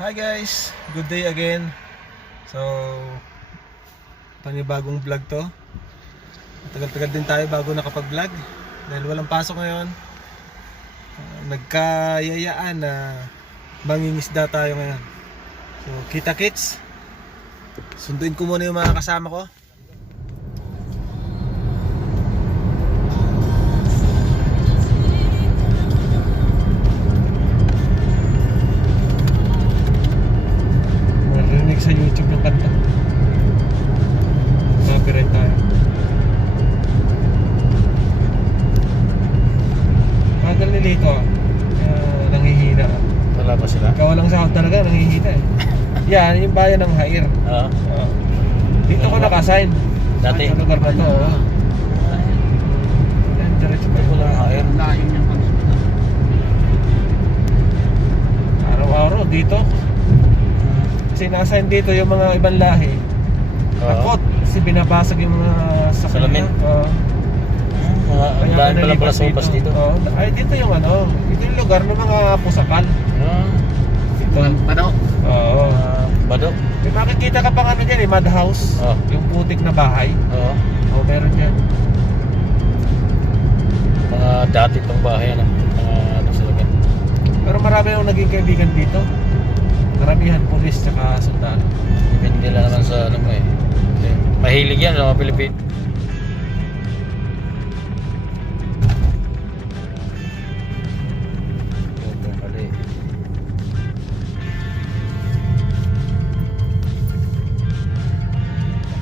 Hi guys, good day again. So, panibagong vlog to. Tagal-tagal din tayo bago nakapag-vlog dahil walang pasok ngayon. Nagkayayaan na mangingisda tayo ngayon. So, kita kits. Sunduin ko muna yung mga kasama ko. Sa YouTube yung kanta. Copyright tayo. Magal nila ito. Nanghihina. Wala ba sila? Ikaw walang sahod talaga, nanghihina eh. Yan, yung bayan ng Hair. Oo. Dito ko naka-assign. Dati? Sa lugar na to. Yan, diretso pa Wala nga Hair. araw-araw dito. Kasi na-assign dito yung mga ibang lahi. Takot kasi binabasag yung mga salamin. Mga daan pala pala sopas dito. Ay dito yung ito yung lugar ng mga pusakal. Dito. Bado? Oo. Bado? May makikita ka pang dyan madhouse. Yung putik na bahay. Oo. Meron dyan. Mga dati pang bahay salamin. Pero marami yung naging kaibigan dito. Karamihan pulis tsaka sundalo. Depende lang naman sa mo eh. Mahilig yan sa mga Pilipino.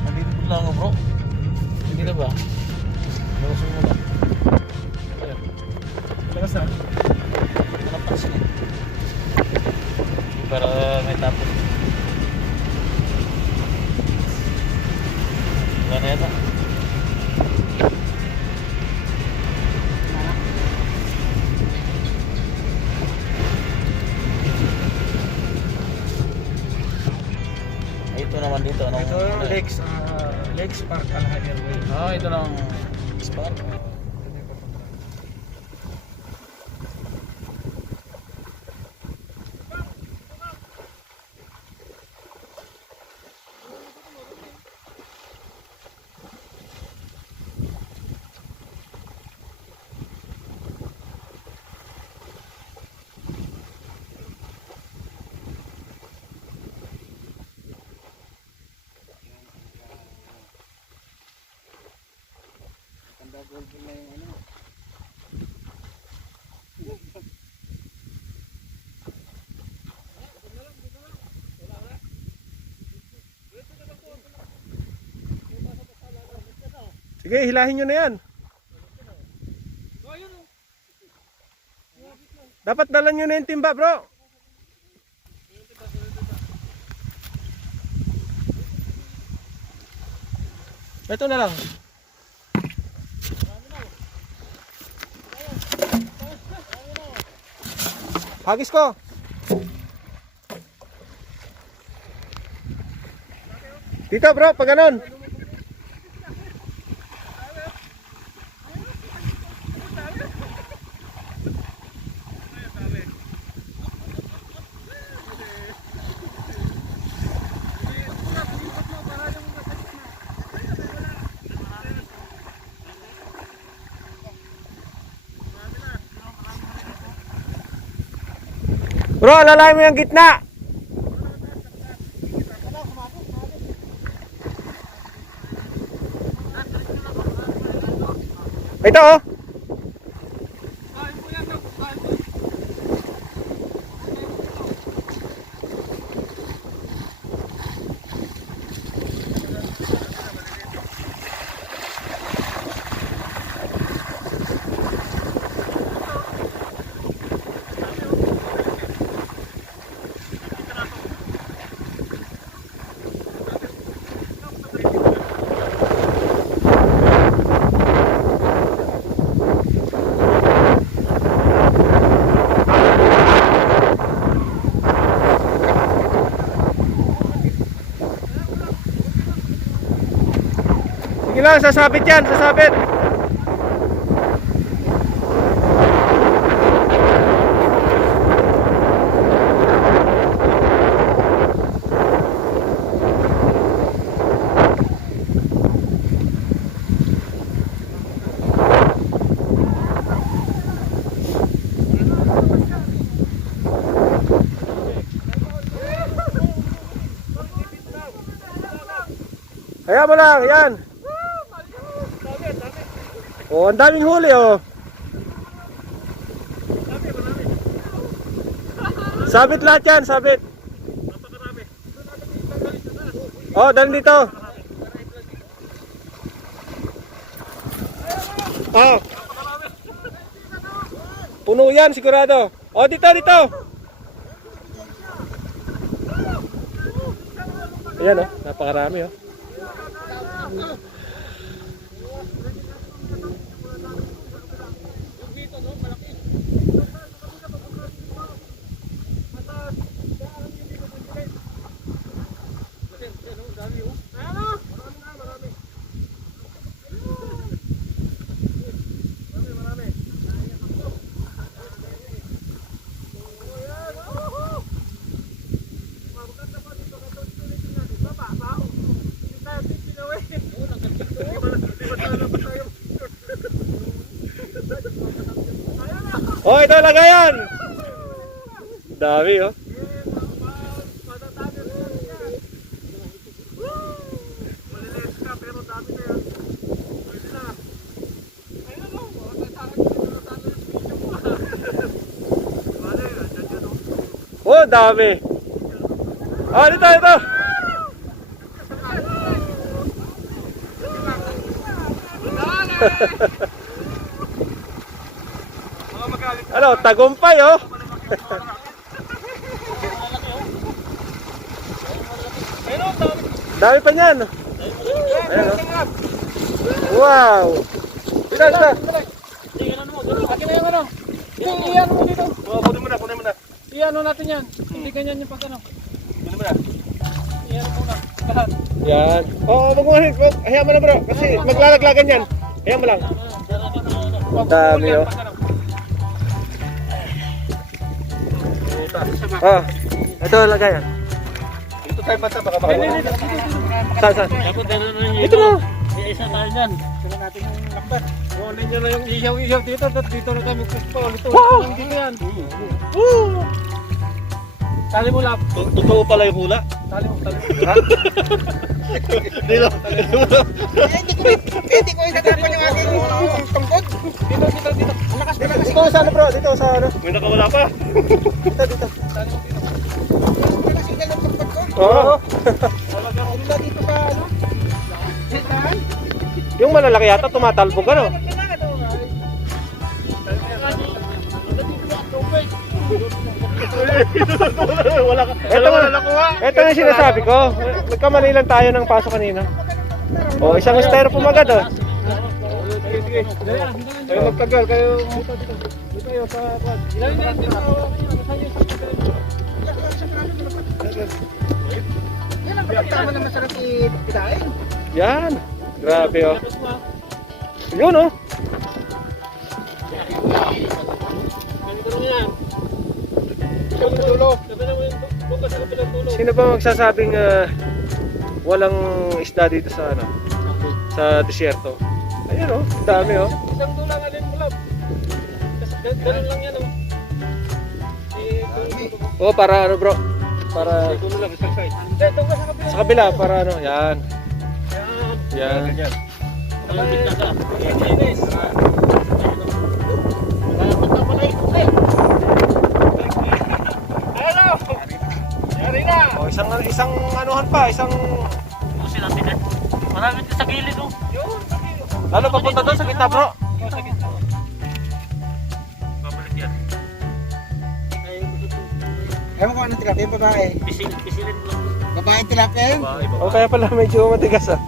Nandito lang ako bro. Hindi na ba? Nakusok mo ba? Talaga saan? Napansin eh. Para may tapos. Wala na yata. Ito naman dito. Anong, Ito yung Lakes Park Alha Airway. ito lang spot. Sige, hilahin nyo na yan. Dapat dalan nyo na yung timba bro. Ito na lang. Hagis ko. Dito bro, pag ganon. Bro, lalay mo yung gitna. Ito oh. Sige lang, sasabit yan, sasabit. Kaya mo lang, yan. Oh, ang daming huli oh. Sabit lahat yan, sabit. Oh, dali dito. Oh. Puno yan, sigurado. Oh, dito, dito. Ayan oh, napakarami oh. Oh, ito lagayan. Dami oh. Oh, dami. Oh, dito, dito. Ano, tagumpay oh. Dami pa niyan. Ayan oh. Wow. Dito, dito. Akin na yung ano. Iyan mo dito. Kunin mo na, kunin mo na. Iyan natin yan. Hindi ganyan yung pag ano. Kunin mo na. Iyan mo na. Lahat. Yan. Oo, wag mo. Hayaan mo na bro. Kasi maglalaglagan yan. Hayaan mo lang. Dami oh. Ah, ito lagayan. Dito tayo basta baka makawala. Saan? Dito na. Isa tayo dyan. Sila natin yung lakbat. Kunin nyo na yung ihaw-ihaw dito. Dito na tayo magpusto. Wow! Dito yan. Woo! Tali mo lap. Totoo pala yung hula. Tali mo. Ha? Dilo. Hindi ko itatapan yung aking tungkod. Dito. Malakas. Dito sa ano bro? Dito sa ano? May nakawala pa. Dito. Tali mo dito. Wala signal ng tungkod ko. Oo. Wala dito sa ano. Sitahan. Yung malalaki yata tumatalbog ano? Wala ka. Ito yung sinasabi ko. Nagkamali lang tayo ng paso kanina. Oh, isang estero pumagad oh. Sige. Kayo magtagal. Kayo dito. Dito kayo sa pad. Yan ang pagkakama na masarap ipidain. Yan. Grabe oh. Yun oh. Sino ba magsasabing walang isda dito sa ano? Sa desierto? Ayun oh, dami oh. Isang dulang alin mo lab. Ganun lang yan oh. Oh, para ano bro? Para Ito lang isang side. Hindi, ito ka sa kapila. sa kabila, para ano? Yan. Yan. Oh, isang anuhan pa, isang Marami din sa gilid oh. ano papunta doon sa gitna bro? Babalik yan. Ewan ko anong tilapia, babae. Pisilin mo lang. Babae tilapia yun. Oh, kaya pala medyo matigas ah.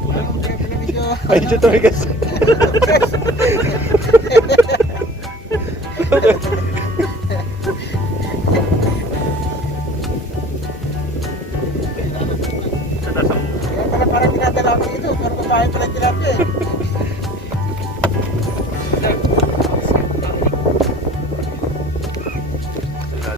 Medyo Medyo tumigas.